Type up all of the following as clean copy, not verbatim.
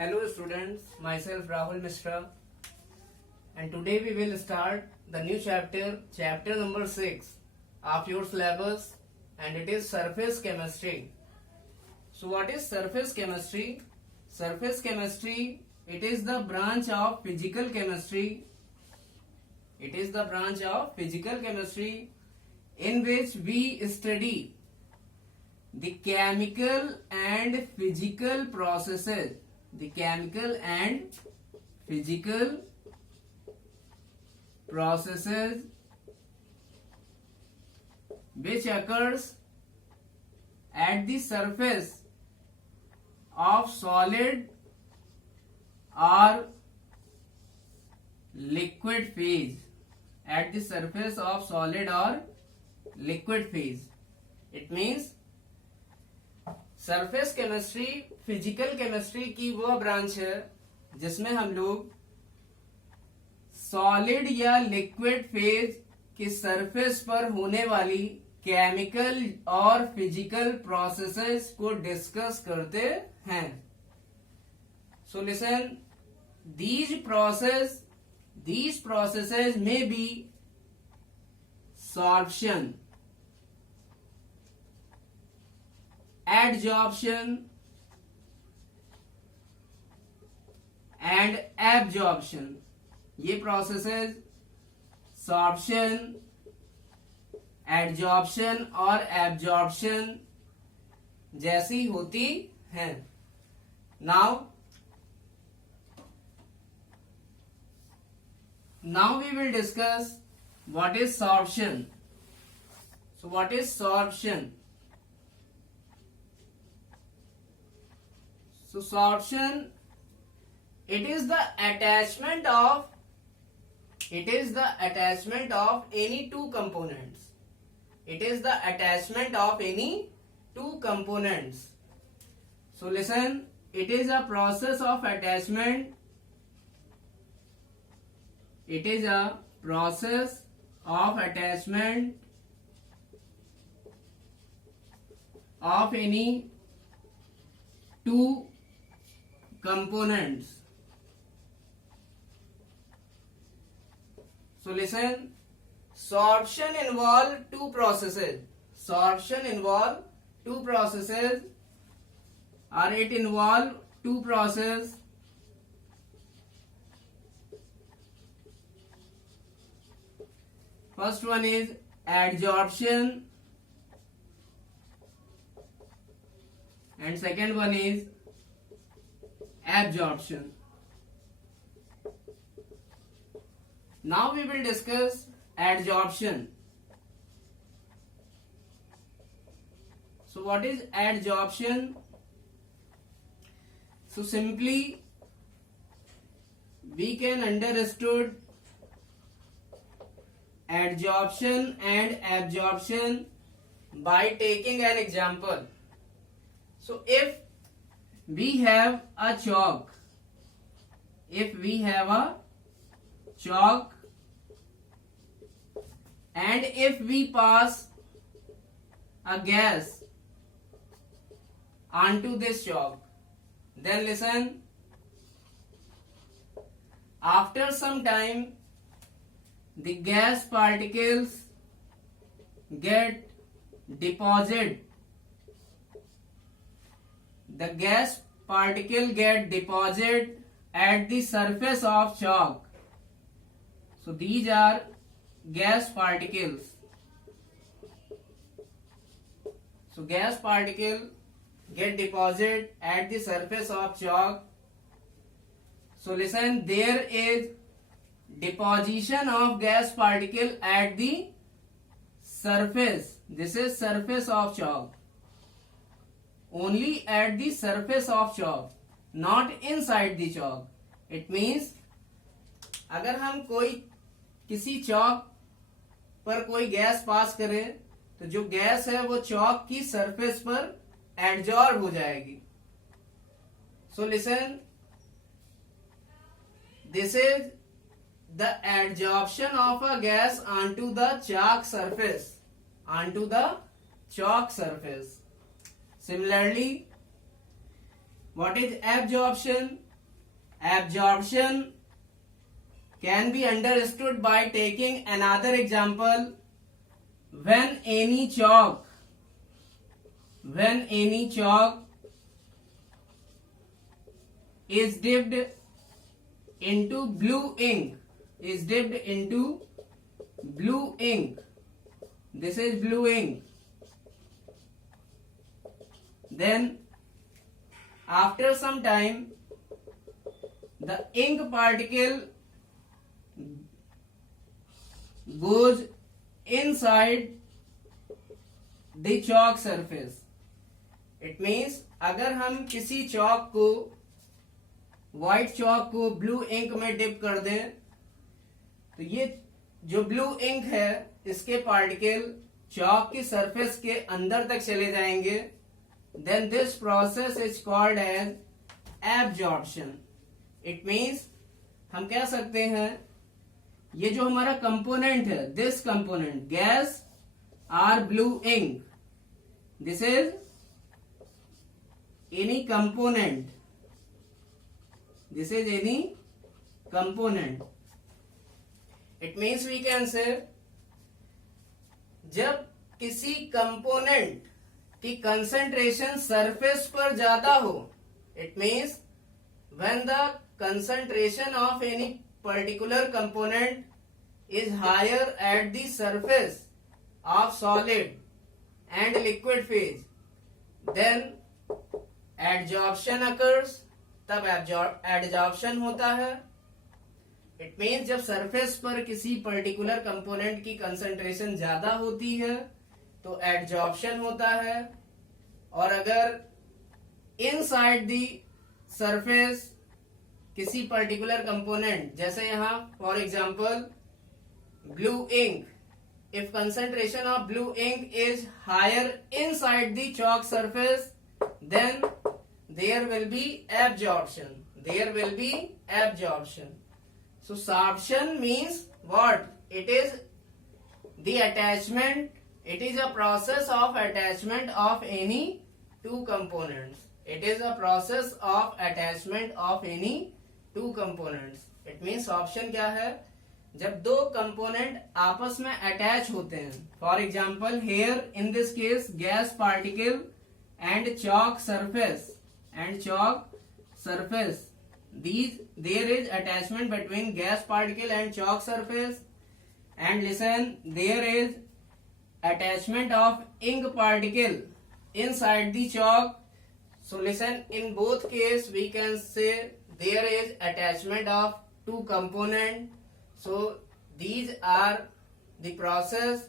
Hello students, myself Rahul Mishra, and today we will start the new chapter number 6 of your syllabus, and it is surface chemistry. So what is surface chemistry? Surface chemistry, it is the branch of physical chemistry. It is the branch of physical chemistry in which we study the chemical and physical processes. The chemical and physical processes which occurs at the surface of solid or liquid phase. At the surface of solid or liquid phase. It means surface chemistry physical chemistry की वो branch है जिसमें हम लोग solid या liquid phase के surface पर होने वाली केमिकल और फिजिकल प्रोसेसेस को डिस्कस करते हैं. So listen, these processes may be sorption, adsorption and absorption. ये प्रोसेसेस सॉर्प्शन, एडजॉर्प्शन और एब्जॉर्प्शन जैसी होती हैं. Now we will discuss what is sorption. So what is sorption? So sorption, it is the attachment of any two components. It is the attachment of any two components. So listen, it is a process of attachment. It is a process of attachment of any two components. So listen, sorption involve two processes. Sorption involve two processes, or it involve two processes. First one is adsorption and second one is absorption. Now we will discuss adsorption. So what is adsorption? So simply we can understood adsorption and absorption by taking an example. So if we have a chalk, and if we pass a gas onto this chalk, then listen, after some time the gas particles get deposited. The gas particle get deposited at the surface of chalk. So these are gas particles. So gas particle get deposited at the surface of chalk. So listen, there is deposition of gas particle at the surface. This is surface of chalk. Only at the surface of chalk, not inside the chalk. It means अगर हम किसी चौक पर कोई gas pass करें तो जो gas है वो चौक की सरफेस पर एडजॉर्ब हो जाएगी. So listen, this is the adsorption of a gas onto the chalk surface. Similarly, what is absorption? Absorption can be understood by taking another example. When any chalk is dipped into blue ink, this is blue ink, then after some time the ink particle goes inside the chalk surface. It means अगर हम किसी चौक को, white चौक को blue ink में dip कर दें तो ये जो ब्लू इंक है इसके पार्टिकल चौक की सरफेस के अंदर तक चले जाएंगे. Then this process is called as absorption. It means हम कह सकते हैं ये जो हमारा कंपोनेंट है, this component gas or blue ink, this is any component, this is any component. It means we can say जब किसी कंपोनेंट की कंसंट्रेशन सरफेस पर ज्यादा हो, it means when the concentration of any particular component is higher at the surface of solid and liquid phase, then adsorption occurs, तब adsorption होता है. It means जब सरफेस पर किसी पर्टिकुलर कंपोनेंट की कंसंट्रेशन ज्यादा होती है तो एडजॉर्प्शन होता है, और अगर इनसाइड दी सरफेस किसी पर्टिकुलर कंपोनेंट, जैसे यहां for example blue ink, if concentration of blue ink is higher inside the chalk surface, then there will be absorption. So sorption means what? It is the attachment, it is a process of attachment of any two components. It means sorption क्या है? जब दो component आपस में attach होते हैं. For example here in this case gas particle and chalk surface, there is attachment between gas particle and chalk surface. And listen, there is attachment of ink particle inside the chalk. So listen, in both case we can say there is attachment of two component. So these are the process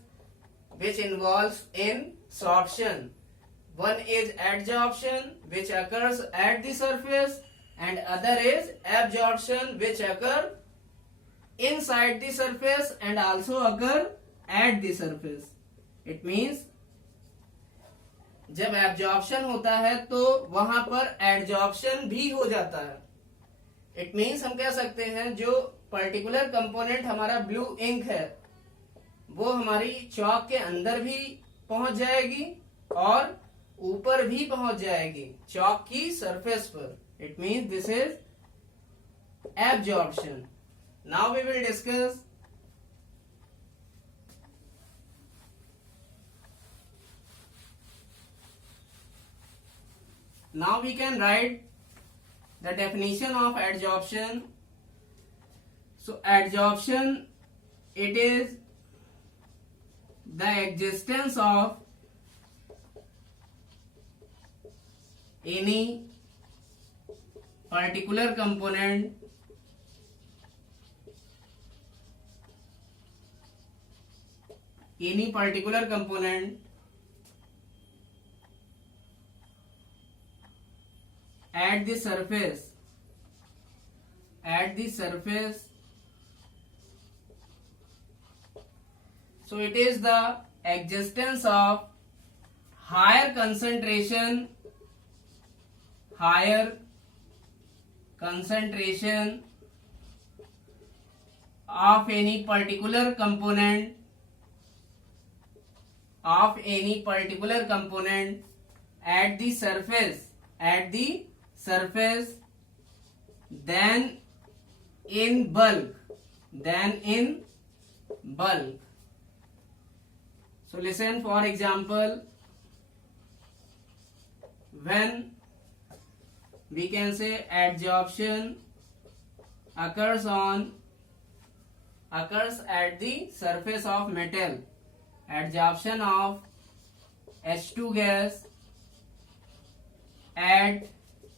which involves in sorption. One is adsorption, which occurs at the surface, and other is absorption, which occur inside the surface and also occur at the surface. It means जब absorption होता है तो वहां पर adsorption भी हो जाता है. It means हम कह सकते हैं जो पर्टिकुलर कंपोनेंट हमारा ब्लू इंक है वो हमारी चौक के अंदर भी पहुंच जाएगी और ऊपर भी पहुंच जाएगी चौक की सरफेस पर. It means this is absorption. Now we will discuss now we can write the definition of adsorption. So adsorption, it is the existence of any particular component at the surface so it is the existence of higher concentration of any particular component at the surface than in bulk. Than in bulk. So listen, for example, when we can say adsorption occurs at the surface of metal. Adsorption of H2 gas at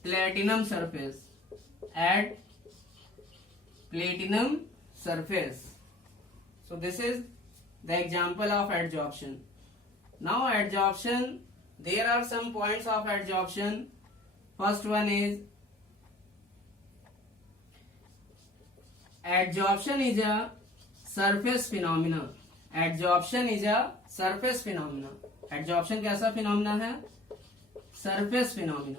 platinum surface. At platinum surface. So this is the example of adsorption. Now adsorption, there are some points of adsorption. First one is adsorption is a surface phenomena. Adsorption is a surface phenomena. Adsorption कैसा phenomena है? Surface phenomena.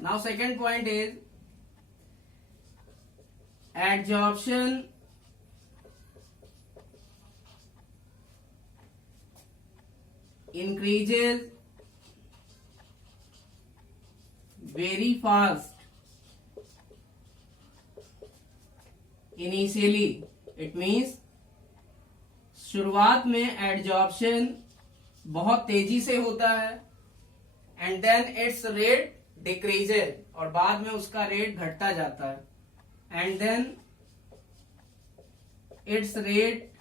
Now second point is adsorption increases very fast initially. It means शुरुआत में adsorption बहुत तेजी से होता है and then its rate decreases, और बाद में उसका रेट घटता जाता है and then its rate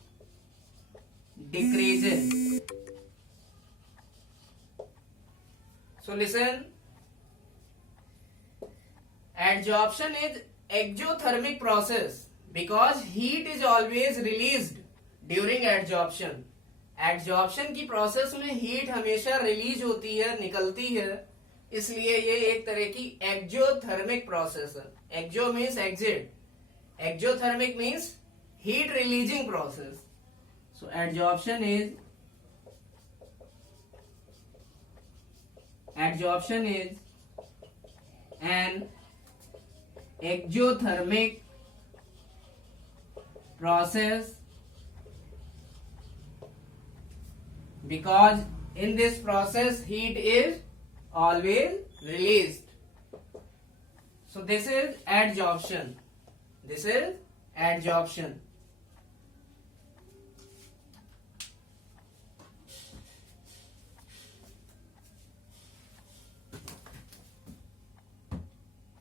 decreases. So listen, adsorption is exothermic process because heat is always released during adsorption. Adsorption की प्रोसेस में हीट हमेशा रिलीज होती है, निकलती है, इसलिए ये एक तरह की एक्जोथर्मिक प्रोसेस है. Exo means exit, exothermic means heat releasing process. So adsorption is an exothermic process because in this process heat is always released. So this is adsorption. This is adsorption.